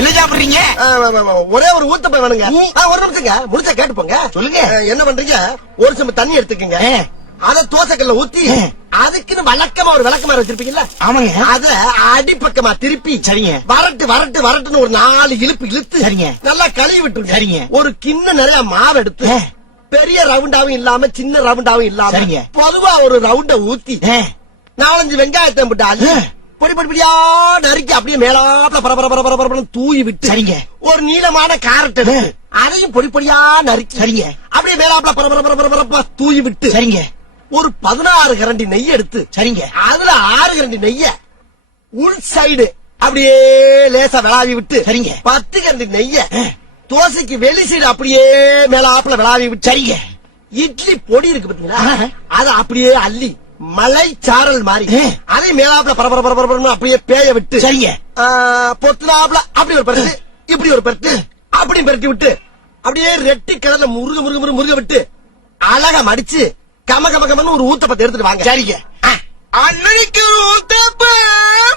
என்ன சாப்பிடுறீங்க? ஒரே ஒரு ஊத்தப்ப வேணுங்க. ஒரு நிமிஷங்க, முடிச்சா கேட்டு போங்க. சொல்லுங்க. என்ன பண்றீங்க? ஒரு சம்பு தண்ணி எடுத்துக்கங்க. அத தோசைக்கல்ல ஊத்தி அதுக்குன்னு வழக்கமா ஒரு விளக்கமாறு வச்சிருப்பீங்கல்ல? ஆமாங்க. அத அடிப்பக்கமா திருப்பி சரிங்க. வரட்டு வரட்டு வரட்டுன்னு ஒரு 4 இழுப்பு இழுத்து சரிங்க. நல்லா கழுவி விட்டுருங்க. சரிங்க. ஒரு கிண்ண நிறைய மாவு எடுத்து பெரிய ரவுண்டாவும் இல்லாம சின்ன ரவுண்டாவும் இல்லாம சரிங்க. பொதுவா ஒரு ரவுண்ட ஊத்தி 4-5 வெங்காயத்தை போட்டு பொடி பொடி பொடியா நறுக்கி அப்படியே மேலாப்ல பரபர தூவி விட்டு சரிங்க. ஒரு நீளமான கேரட் எடுத்து அதையும் பொடி பொடியா நறுக்கி சரிங்க. அப்படியே மேலாப்ல பரபர தூவி விட்டு சரிங்க. ஒரு 16 கரண்டி நெய் எடுத்து சரிங்க. அதுல 6 கரண்டி நெய்ய உள் சைடு அப்படியே லேசா விளாவி விட்டு சரிங்க. 10 கரண்டி நெய்ய தோசைக்கு வெளி சைடு அப்படியே மேலாப்ல விளாவி விட்டு சரிங்க. இட்லி பொடி இருக்கு பாத்தீங்களா, அத அப்படியே அள்ளி மலை சாரல் மாதிரி அதை மேலாப்ல பரபர அப்படியே பேய விட்டு சரிங்க. பொத்துனாப்ல அப்படி ஒரு பரட்டு இப்படி ஒரு பரட்டு அப்படி பரட்டி விட்டு அப்படியே ரெட்டி கலர்ல முருக விட்டு அழகா மடிச்சு கம கம கமன்னு ஒரு ஊத்தப்பத்தை எடுத்துட்டு வாங்க. சரிங்க. அன்னைக்கு ஊத்தப்பம்